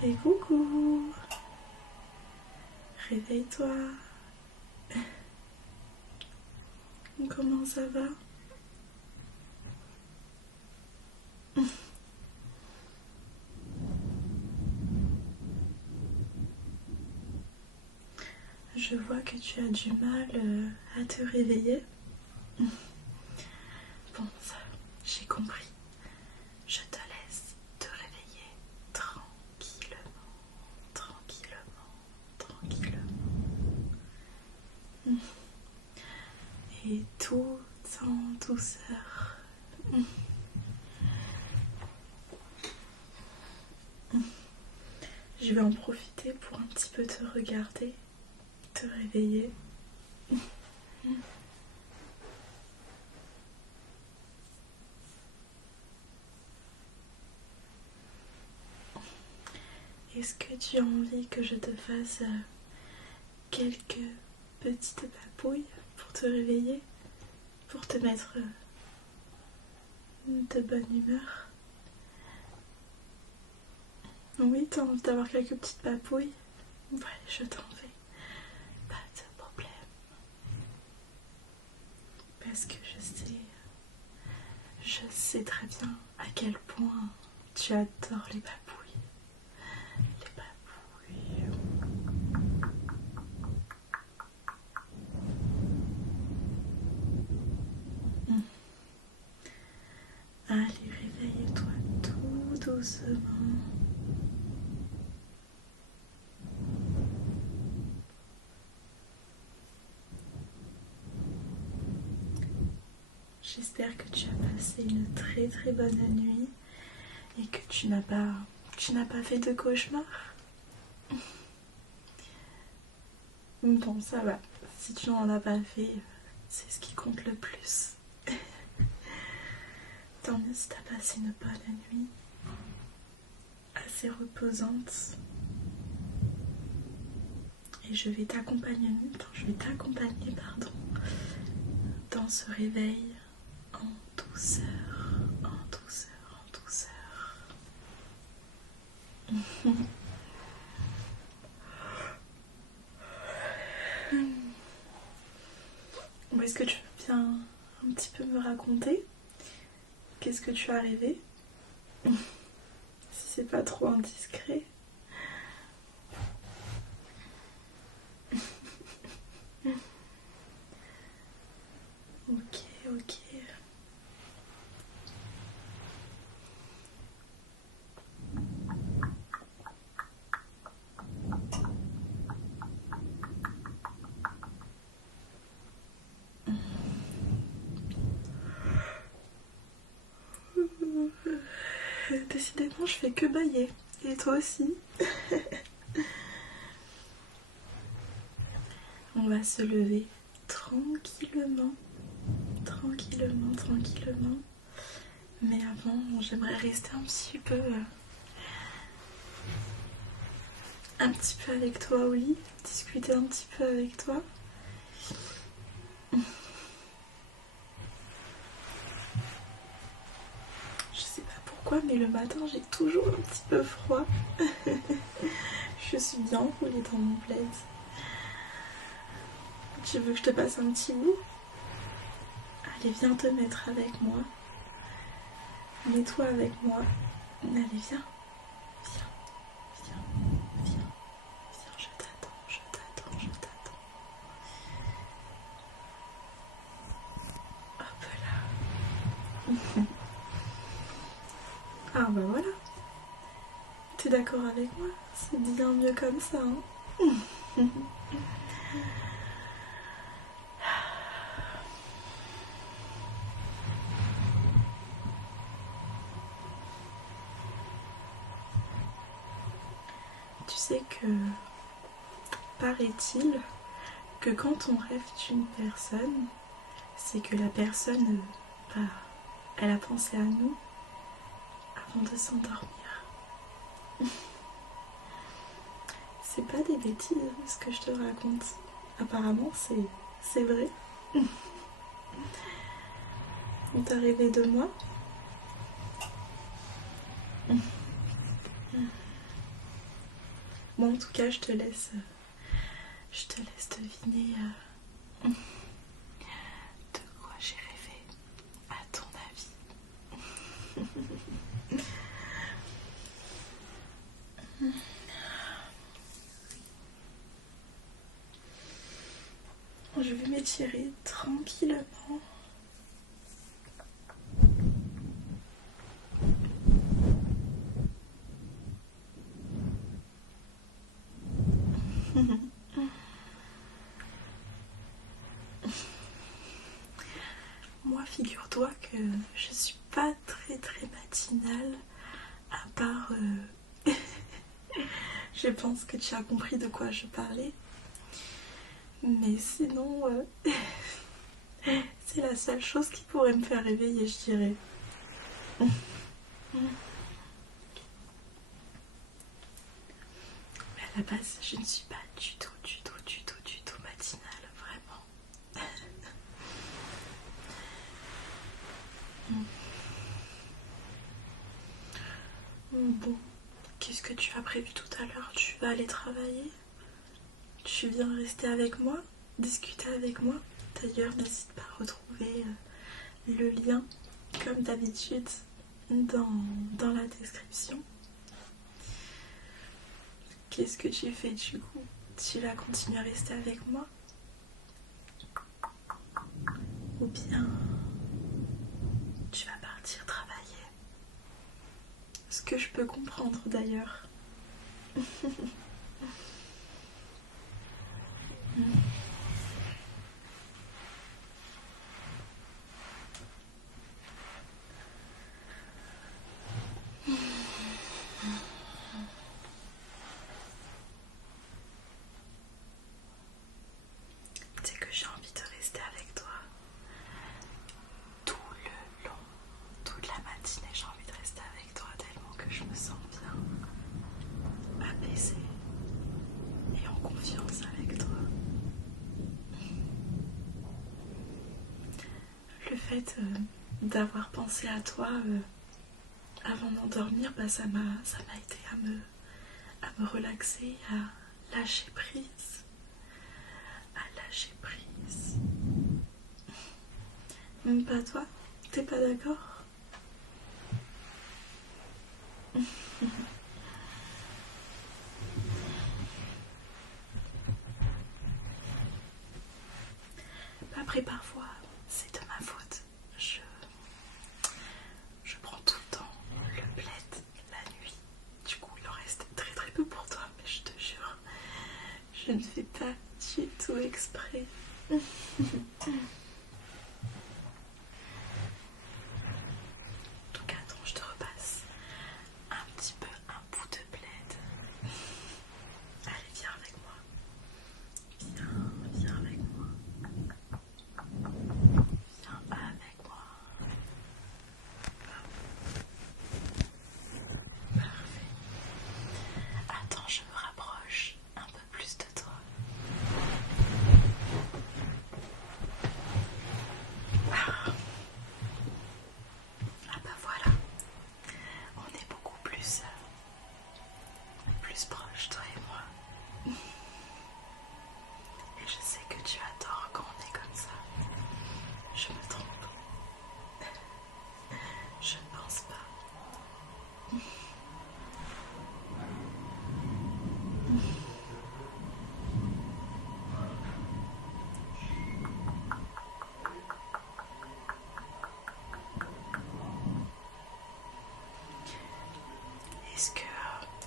Et coucou, réveille-toi. Comment ça va? Je vois que tu as du mal à te réveiller. Bon, ça, j'ai compris. Je te laisse te réveiller tranquillement, tranquillement, tranquillement. Et tout en douceur. Je vais en profiter pour un petit peu te regarder, te réveiller. Est-ce que tu as envie que je te fasse quelques petites papouilles pour te réveiller, pour te mettre de bonne humeur? Oui, t'as envie d'avoir quelques petites papouilles? Ouais, je t'en fais. Pas de problème. Parce que je sais très bien à quel point tu adores les papouilles. Les papouilles. Allez, réveille-toi tout doucement. J'espère que tu as passé une très très bonne nuit et que tu n'as pas fait de cauchemar. Bon, ça va. Si tu n'en as pas fait, c'est ce qui compte le plus. Tant mieux si tu as passé une bonne nuit, assez reposante. Et je vais t'accompagner, dans ce réveil en douceur, en douceur, en douceur. Est-ce que tu veux bien un petit peu me raconter? Qu'est-ce que tu as rêvé? Si c'est pas trop indiscret. Ok, ok. Décidément, je fais que bâiller. Et toi aussi. On va se lever tranquillement. Tranquillement, tranquillement. Mais avant, j'aimerais rester un petit peu avec toi, oui. Discuter un petit peu avec toi. Je sais pas pourquoi, mais le matin, j'ai toujours un petit peu froid. Je suis bien enroulée dans mon plaid. Tu veux que je te passe un petit bout? Allez, viens te mettre avec moi. Mets-toi avec moi. Allez, viens. Viens, viens, viens. Viens, je t'attends, je t'attends, je t'attends. Hop là. Ah bah voilà. T'es d'accord avec moi? C'est bien mieux comme ça, hein. Tu sais que, paraît-il, que quand on rêve d'une personne, c'est que la personne, elle a pensé à nous avant de s'endormir. C'est pas des bêtises ce que je te raconte. Apparemment, c'est vrai. On t'a rêvé de moi? Moi en tout cas je te laisse deviner de quoi j'ai rêvé, à ton avis. Je vais m'étirer tranquillement. Moi, figure-toi que je suis pas très matinale, à part... je pense que tu as compris de quoi je parlais. Mais sinon, c'est la seule chose qui pourrait me faire réveiller, je dirais. Mais à la base, je ne suis pas du tout matinale, vraiment. Bon, qu'est-ce que tu as prévu tout à l'heure? Tu vas aller travailler? Tu viens rester avec moi? Discuter avec moi? D'ailleurs, n'hésite pas à retrouver le lien, comme d'habitude, dans la description. Qu'est-ce que tu fais du coup? Tu vas continuer à rester avec moi? Ou bien tu vas partir travailler? Ce que je peux comprendre d'ailleurs. Tu sais que j'ai envie de rester avec toi tout le long, toute la matinée. J'ai envie de rester avec toi tellement que je me sens bien, apaisée et en confiance avec toi. Le fait d'avoir pensé à toi avant d'endormir, bah, ça m'a aidé à me relaxer, à lâcher prise. Même pas toi? T'es pas d'accord? Après, parfois, c'est de ma faute. Je prends tout le temps le bled la nuit. Du coup, il en reste très peu pour toi, mais je te jure, je ne fais pas du tout exprès. Donc attends, je te repasse un petit peu un bout de bled. Allez, viens avec moi. Viens avec moi. Viens avec moi. Parfait. Attends, je me rapproche un peu plus de toi. Ah bah voilà, on est beaucoup plus proches, toi et moi. Et je sais que tu adores quand on est comme ça. Je me trompe? Je ne pense pas. Est-ce que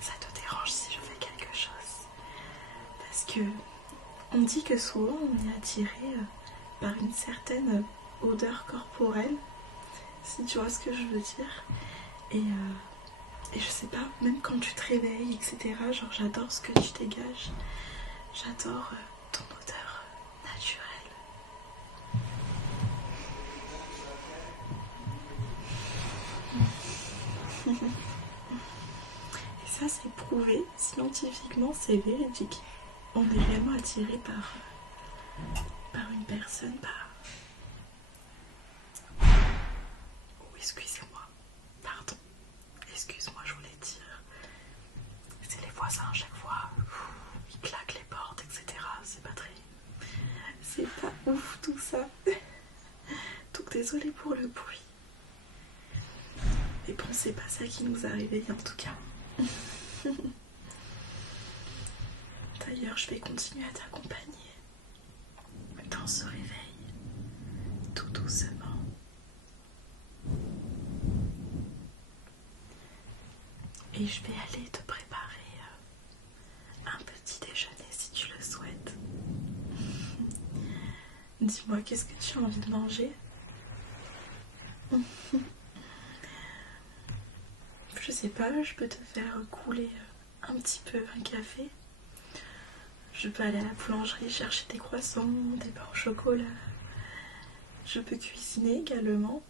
ça te dérange si je fais quelque chose? Parce que on dit que souvent on est attiré par une certaine odeur corporelle, si tu vois ce que je veux dire. Et je sais pas, même quand tu te réveilles, etc., genre j'adore ce que tu dégages. J'adore ton odeur naturelle. Et ça, c'est prouvé, scientifiquement, c'est véridique. On est réellement attiré par une personne, Oh, excusez-moi. Pardon. Excuse-moi, je voulais dire. C'est les voisins à chaque fois. qui nous a réveillés en tout cas. D'ailleurs, je vais continuer à t'accompagner dans ce réveil, tout doucement. Et je vais aller te préparer un petit déjeuner si tu le souhaites. Dis-moi, qu'est-ce que tu as envie de manger? Je sais pas, je peux te faire couler un petit peu un café. Je peux aller à la boulangerie chercher des croissants, des pains au chocolat. Je peux cuisiner également.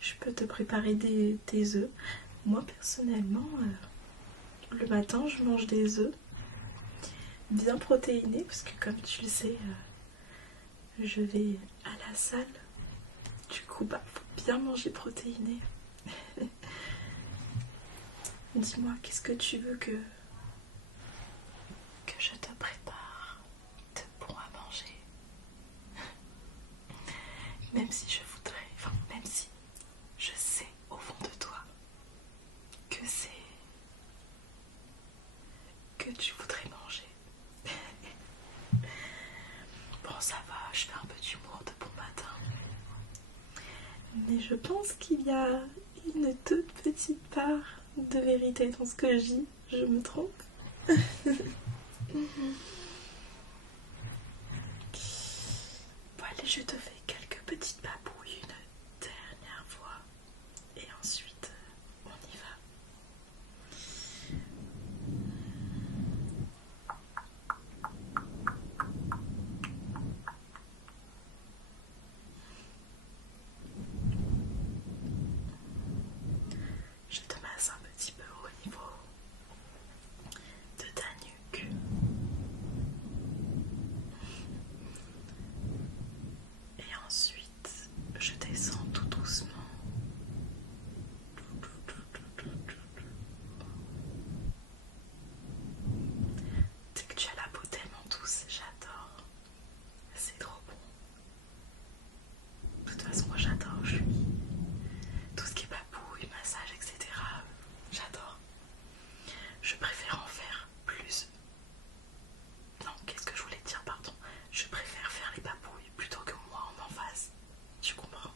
Je peux te préparer des œufs. Moi personnellement, le matin je mange des œufs bien protéinés parce que comme tu le sais, je vais à la salle. Du coup, faut bien manger protéiné. Dis-moi, qu'est-ce que tu veux que je te prépare de bon à manger? Même si je voudrais, enfin même si je sais au fond de toi que tu voudrais manger. Bon, ça va, je fais un peu d'humour de bon matin. Mais je pense qu'il y a une toute petite part de vérité dans ce que je dis. Je me trompe? Bon, allez, je te fais quelques petites papouilles une dernière fois. Et ensuite, on y va. Je te masse un petit peu au niveau de ta nuque. Et ensuite, je descends tout doucement. C'est que tu as la peau tellement douce, j'adore. C'est trop bon. De toute façon, moi j'adore, je suis tout ce qui est papouille, massage, etc. J'adore. Je préfère en faire plus. Non, qu'est-ce que je voulais dire, pardon. Je préfère faire les papouilles plutôt que moi en face. Tu comprends?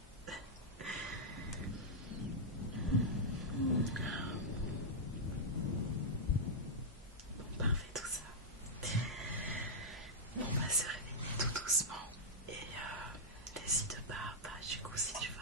Bon, parfait tout ça. On va se réveiller tout doucement. Et décide pas, du coup, si tu veux